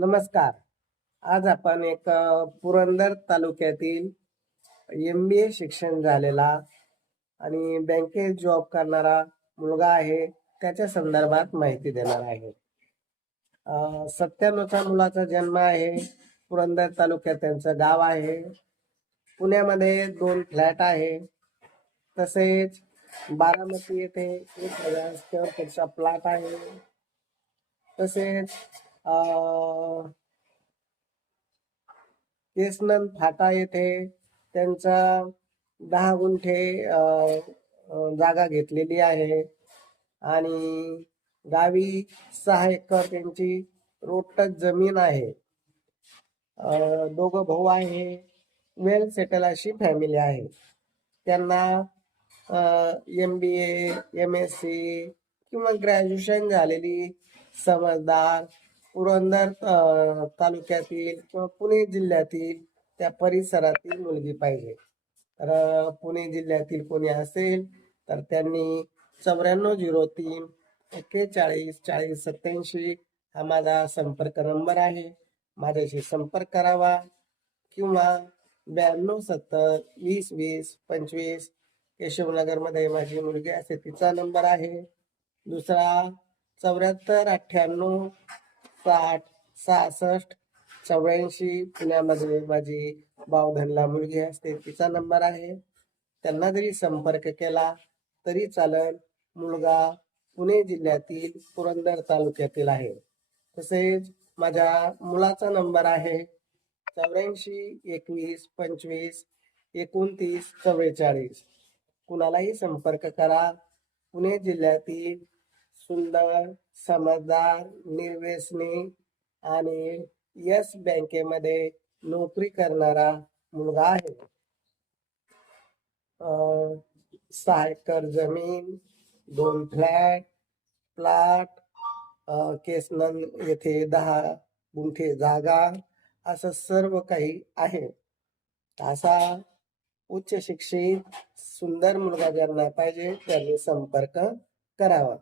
नमस्कार. आज आपण एक पुरंदर तालुक्यातील एम बी ए शिक्षण झालेला आणि बँकेत जॉब करणारा मुलगा आहे त्याच्या संदर्भात माहिती देणार आहे. सत्यानुसार सत्त्याण्णवचा मुलाचा जन्म आहे पुरंदर तालुक्यात त्यांचं गाव आहे. पुण्यामध्ये दोन फ्लॅट आहे. तसेच बारामती येथे एक हजार स्क्वेअर फूटचा प्लॉट आहे. तसेच केसनंद फाटा येथे त्यांचा दहा गुंठे जागा घेतलेली आहे. आणि गावी सहा एकर त्यांची रोटक जमीन आहे. दोघं भाऊ आहे. वेल सेटल अशी फॅमिली आहे. त्यांना M B A M S C किंवा ग्रॅज्युएशन झालेली समजदार पुरंदर तालुक्यातील किंवा पुणे जिल्ह्यातील त्या परिसरातील मुलगी पाहिजे. तर पुणे जिल्ह्यातील कोणी असेल तर त्यांनी चौऱ्याण्णव झिरो तीन एक्केचाळीस चाळीस सत्याऐंशी हा माझा संपर्क नंबर आहे. माझ्याशी संपर्क करावा किंवा ब्याण्णव सत्तर वीस वीस पंचवीस केशवनगरमध्ये माझी मुलगी असे तिचा नंबर आहे. दुसरा चौऱ्याहत्तर अठ्ठ्याण्णव साठ सहासष्ट चौऱ्याऐंशी पुण्यामध्ये माझी बावधनला मुलगी असते तिचा नंबर आहे. त्यांना जरी संपर्क केला तरी चालेल. मुलगा पुणे जिल्ह्यातील पुरंदर तालुक्यातील आहे. तसेच माझ्या मुलाचा नंबर आहे चौऱ्याऐंशी एकवीस पंचवीस एकोणतीस चव्वेचाळीस. कुणालाही संपर्क करा. पुणे जिल्ह्यातील सुंदर समजदार निर्व्यसनी आणि येस बँकेमध्ये नोकरी करणारा मुलगा आहे. अं, सहा एकर जमीन दोन फ्लॅट प्लॉट अं, केसनंद येथे दहा गुंठे जागा असं सर्व काही आहे. असा उच्च शिक्षित सुंदर मुलगा ज्यांना पाहिजे त्यांनी संपर्क करावा.